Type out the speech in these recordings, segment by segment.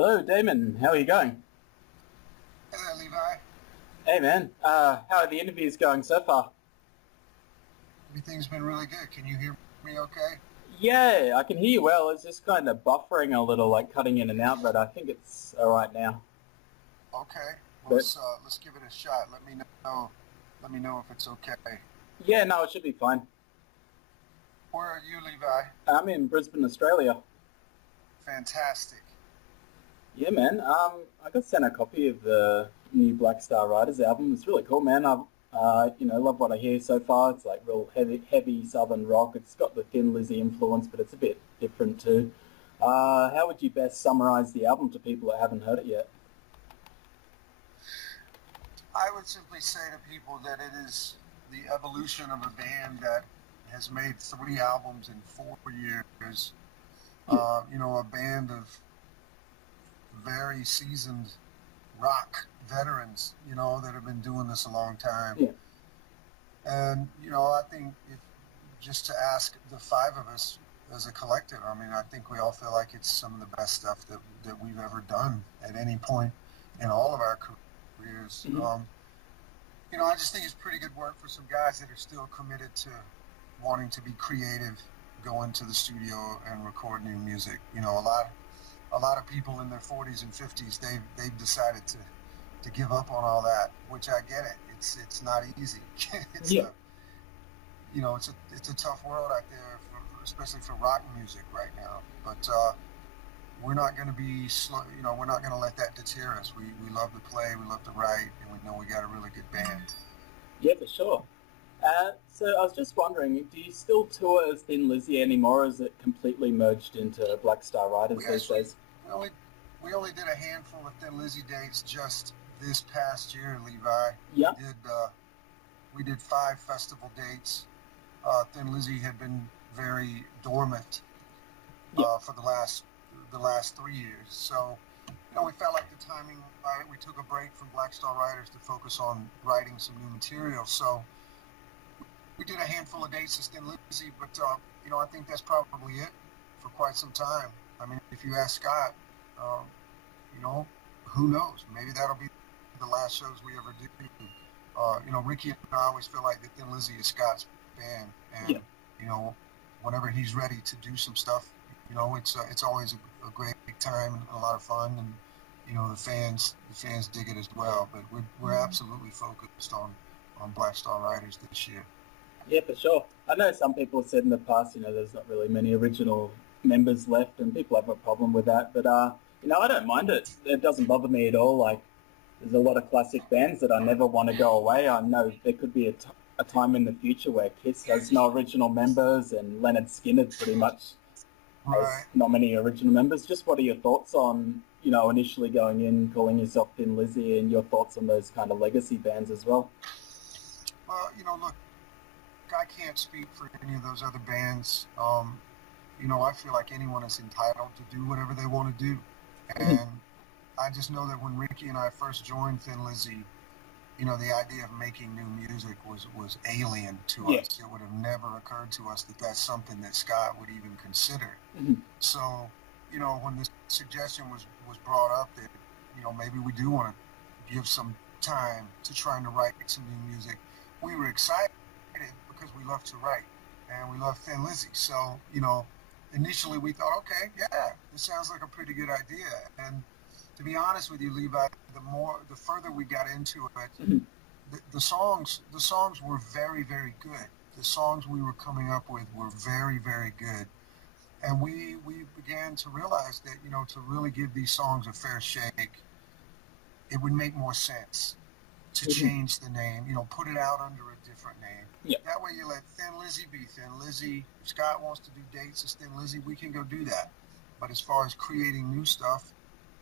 Hello, Damon. How are you going? Hello, Levi. Hey, man. How are the interviews going so far? Everything's been really good. Can you hear me okay? Yeah, I can hear you well. It's just kind of buffering a little, like cutting in and out, but I think it's all right now. Okay. Well, But let's give it a shot. Let me know. Let me know if it's okay. yeah, no, it should be fine. Where are you, Levi? I'm in Brisbane, Australia. Fantastic. Yeah, man. I got sent a copy of the new Black Star Riders album. It's really cool, man. Love what I hear so far. It's like real heavy southern rock. It's got the Thin Lizzy influence, but it's a bit different too. How would you best summarize the album to people that haven't heard it yet? I would simply say to people that it is the evolution of a band that has made 3 albums in 4 years. Yeah, A band of very seasoned rock veterans, that have been doing this a long time. yeah, And, I think if just to ask the 5 of us as a collective, I mean, I think we all feel like it's some of the best stuff that we've ever done at any point in all of our careers. hmm I just think it's pretty good work for some guys that are still committed to wanting to be creative, go into the studio and record new music. A lot of people in their 40s and 50s, they've decided to give up on all that, which I get it. It's not easy. it's yeah. a it's a tough world out there, especially for rock music right now. But we're not going to be slow. We're not going to let that deter us. We love to play, we love to write, and we know we got a really good band. Yeah, for sure. So I was just wondering, do you still tour as Thin Lizzy anymore, or is it completely merged into Black Star Riders We these actually days? we only we only did a handful of Thin Lizzy dates just this past year, Levi. We Yeah, did uh, we did 5 festival dates. Thin Lizzy had been very dormant yeah, for the last 3 years. So, we felt like the timing was right. We took a break from Black Star Riders to focus on writing some new material. So we did a handful of dates as Thin Lizzy, but I think that's probably it for quite some time. I mean, if you ask Scott, um, you know, who knows? Maybe that'll be the last shows we ever do. Ricky and I always feel like that Thin Lizzy is Scott's band, yeah. and you know, whenever he's ready to do some stuff, it's always a great time and a lot of fun, and the fans dig it as well. But we're absolutely focused on Black Star Riders this year. Yeah, for sure. I know some people have said in the past, there's not really many original members left, and people have a problem with that. But I don't mind it. It doesn't bother me at all. Like, there's a lot of classic bands that I never want to go away. I know there could be a time in the future where Kiss has no original members, and Leonard Skinner pretty much Right. has not many original members. Just what are your thoughts on, initially going in, calling yourself Thin Lizzy, and your thoughts on those kind of legacy bands as well? Well, look, I can't speak for any of those other bands. I feel like anyone is entitled to do whatever they want to do. And I just know that when Ricky and I first joined Thin Lizzy, the idea of making new music was alien to Yeah. us. It would have never occurred to us that that's something that Scott would even consider. Mhm. So, when the suggestion was brought up that, maybe we do want to give some time to trying to write some new music, we were excited because we love to write and we love Thin Lizzy. So, initially we thought, okay, yeah, this sounds like a pretty good idea. And to be honest with you, Levi, the further we got into it, Mhm. the songs were very, very good. The songs we were coming up with were very, very good. And we began to realize that, to really give these songs a fair shake, it would make more sense to Mhm. change the name, put it out under a different name. Yeah. That way you let Thin Lizzy be Thin Lizzy. If Scott wants to do dates as Thin Lizzy, we can go do that. But as far as creating new stuff,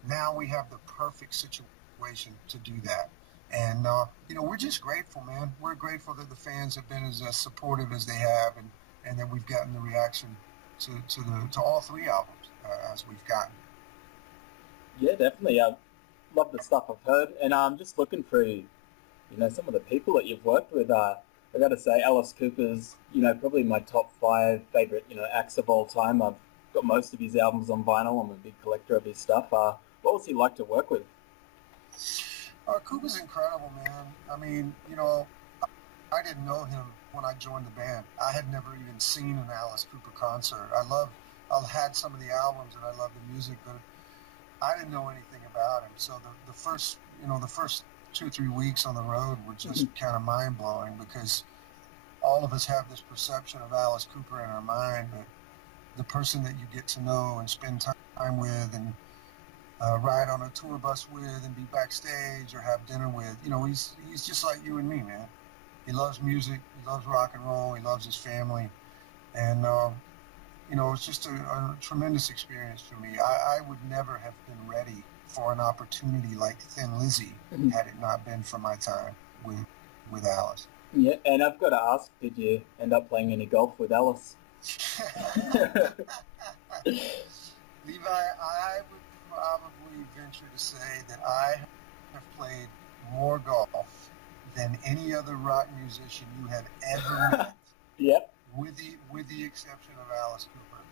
now we have the perfect situation to do that. And we're just grateful, man. We're grateful that the fans have been as supportive as they have, and that we've gotten the reaction to all 3 albums as we've gotten. Yeah, definitely. I love the stuff I've heard, and I'm just looking through, some of the people that you've worked with. I got to say, Alice Cooper's, probably my top five favorite, acts of all time. I've got most of his albums on vinyl. I'm a big collector of his stuff. What was he like to work with? Coop is incredible, man. I mean, you know, I didn't know him when I joined the band. I had never even seen an Alice Cooper concert. I had some of the albums and I love the music, but I didn't know anything about him. So the first 2 or 3 weeks on the road were just kind of mind blowing, because all of us have this perception of Alice Cooper in our mind, but the person that you get to know and spend time with and ride on a tour bus with and be backstage or have dinner with, you know, he's just like you and me, man. He loves music, he loves rock and roll, he loves his family, and you know, it's just a tremendous experience for me. I would never have been ready for an opportunity like Thin Lizzy had it not been for my time with Alice. Yeah, and I've got to ask, did you end up playing any golf with Alice? Levi, I would probably venture to say that I have played more golf than any other rock musician you have ever met. Yep. With the exception of Alice Cooper,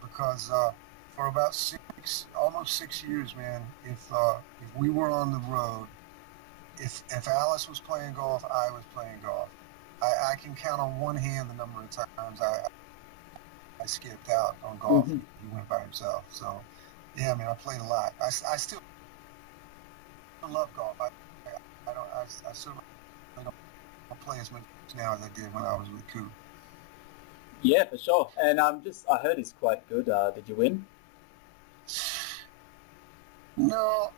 because for about almost 6 years, man, if we were on the road, if Alice was playing golf, I was playing golf. I can count on one hand the number of times I skipped out on golf. He went by himself. So yeah, man, I played a lot. I still love golf. I certainly don't play as much now as I did when I was with Coop. Yeah, for sure. And I heard he's quite good. Did you win? No,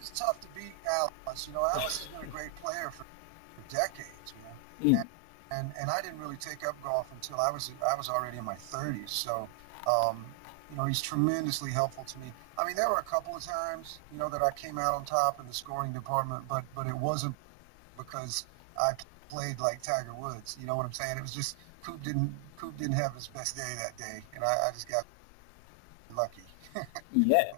it's tough to beat Alice. You know, Alice has been a great player for decades, man. And I didn't really take up golf until I was already in my 30s. So, you know, he's tremendously helpful to me. I mean, there were a couple of times, you know, that I came out on top in the scoring department, but it wasn't because I played like Tiger Woods. You know what I'm saying? It was just Coop didn't have his best day that day, and I just got lucky. Yeah.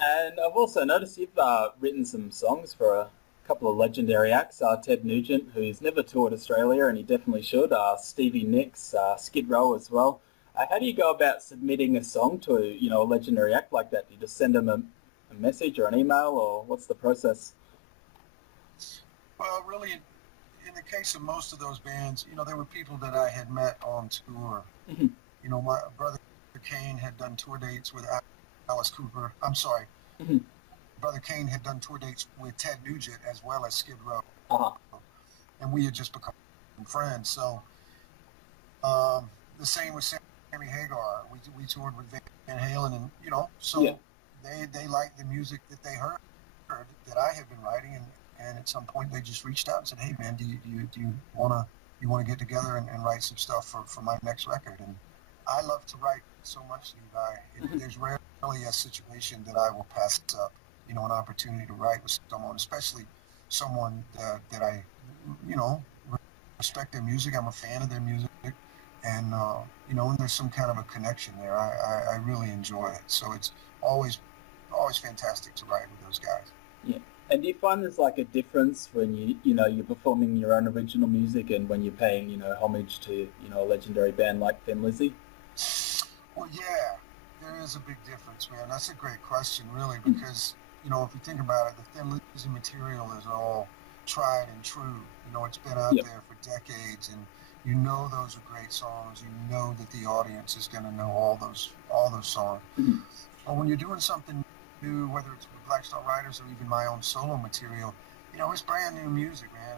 And I've also noticed you've written some songs for a couple of legendary acts. Ted Nugent, who's never toured Australia, and he definitely should. Stevie Nicks, Skid Row as well. How do you go about submitting a song to a legendary act like that? Do you just send them a message or an email, or what's the process? Well, really, in the case of most of those bands, you know, there were people that I had met on tour. You know, my brother Kane had done tour dates with Alice Cooper. I'm sorry. Brother Kane had done tour dates with Ted Nugent as well as Skid Row. And we had just become friends. So the same with Sammy Hagar. We toured with Van Halen, and, you know, so they liked the music that they heard that I had been writing, and at some point they just reached out and said, "Hey, man, do you want to get together and write some stuff for my next record?" And I love to write so much, Levi. There's rarely a situation that I will pass up, you know, an opportunity to write with someone, especially someone that I, you know, respect their music. I'm a fan of their music, and you know, when there's some kind of a connection there, I really enjoy it. So it's always fantastic to write with those guys. Yeah. And do you find there's like a difference when you're performing your own original music and when you're paying, homage to, a legendary band like Thin Lizzy? Well, yeah, there is a big difference, man. That's a great question, really, because, if you think about it, the Thin Lizzy material is all tried and true. It's been out there for decades, and those are great songs. You know that the audience is going to know all those songs. But when you're doing something new, whether it's with Black Star Riders or even my own solo material, it's brand new music, man.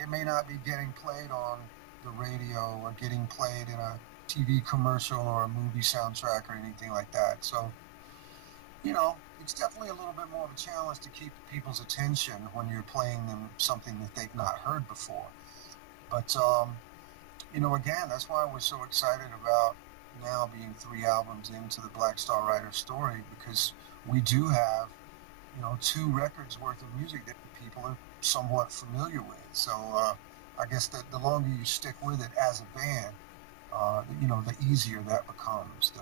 It may not be getting played on the radio or getting played in a TV commercial or a movie soundtrack or anything like that. So, it's definitely a little bit more of a challenge to keep people's attention when you're playing them something that they've not heard before. But, again, that's why we're so excited about now being 3 albums into the Black Star Rider story, because we do have, 2 records worth of music that people are somewhat familiar with. So I guess that the longer you stick with it as a band, the easier that becomes.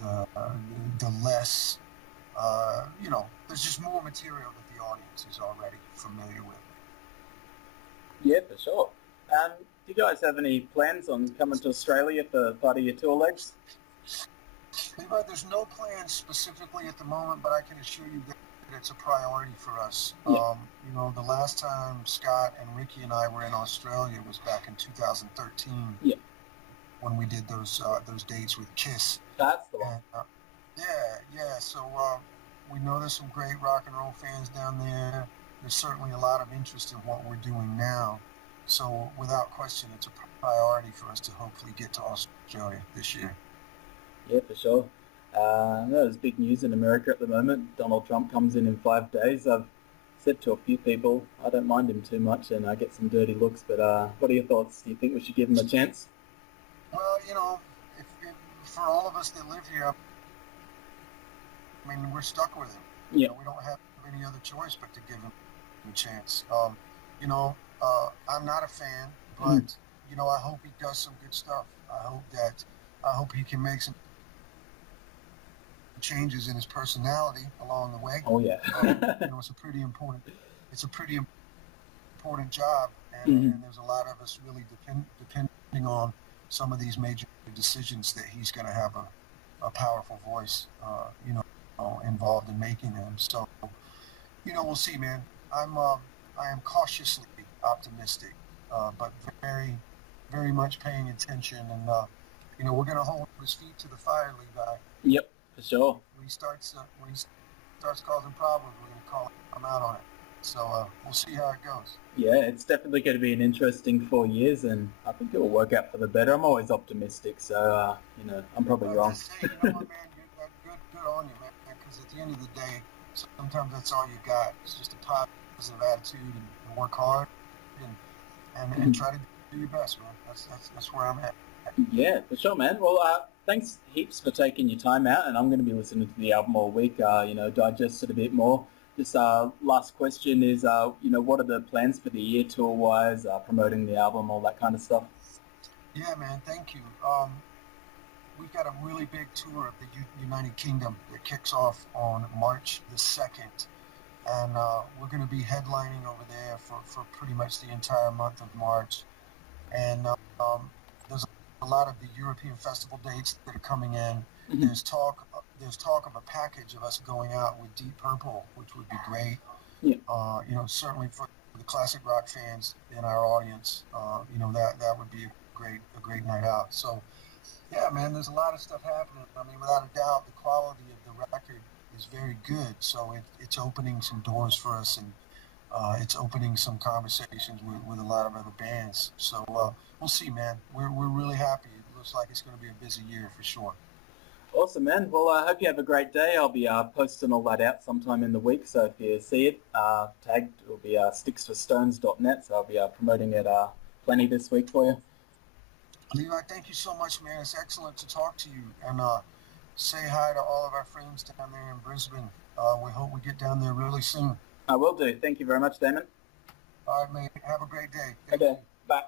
The less, there's just more material that the audience is already familiar with. Yeah, for sure. Do you guys have any plans on coming to Australia for part of your tour legs? Levi, there's no plans specifically at the moment, but I can assure you that it's a priority for us. Yeah. You know, the last time Scott and Ricky and I were in Australia was back in 2013. Yeah. When we did those dates with Kiss. That's the one. And, yeah. So we know there's some great rock and roll fans down there. There's certainly a lot of interest in what we're doing now. So without question, it's a priority for us to hopefully get to Australia this year. Yeah, for sure. There's big news in America at the moment. Donald Trump comes in 5 days. I've said to a few people I don't mind him too much, and I get some dirty looks. But what are your thoughts? Do you think we should give him a chance? Well, you know, if for all of us that live here, I mean, we're stuck with him. Yeah. You know, we don't have any other choice but to give him a chance. You know, I'm not a fan, but you know, I hope he does some good stuff. I hope he can make some changes in his personality along the way. Oh yeah. You know, it's a pretty important job, and there's a lot of us really depending on some of these major decisions that he's going to have a powerful voice, you know, involved in making them. So, you know, we'll see, man. I am cautiously optimistic, but very, very much paying attention. And you know, we're going to hold his feet to the fire, Levi. Yep, for sure. When he starts causing problems, we're going to call him out on it. So we'll see how it goes. Yeah, it's definitely going to be an interesting 4 years, and I think it will work out for the better. I'm always optimistic, so you know, I'm probably wrong. Just say, you know what, man, good on you, man. Because at the end of the day, sometimes that's all you got. It's just a positive attitude and work hard and try to do your best, man. That's where I'm at. Yeah, for sure, man. Well, thanks heaps for taking your time out, and I'm going to be listening to the album all week. You know, digest it a bit more. This last question is, you know, what are the plans for the year tour-wise, promoting the album, all that kind of stuff? Yeah, man, thank you. We've got a really big tour of the United Kingdom that kicks off on March the 2nd. And we're going to be headlining over there for pretty much the entire month of March. And there's a lot of the European festival dates that are coming in. There's talk of a package of us going out with Deep Purple, which would be great. Yeah. You know, certainly for the classic rock fans in our audience, you know, that would be a great night out. So, yeah, man, there's a lot of stuff happening. I mean, without a doubt, the quality of the record is very good. So it's opening some doors for us, and it's opening some conversations with a lot of other bands. So we'll see, man. We're really happy. It looks like it's going to be a busy year for sure. Awesome, man. Well, I hope you have a great day. I'll be posting all that out sometime in the week, so if you see it, tagged, it'll be sticksforstones.net, so I'll be promoting it plenty this week for you. Levi, thank you so much, man. It's excellent to talk to you, and say hi to all of our friends down there in Brisbane. We hope we get down there really soon. I will do. Thank you very much, Damon. All right, mate. Have a great day. Okay, bye.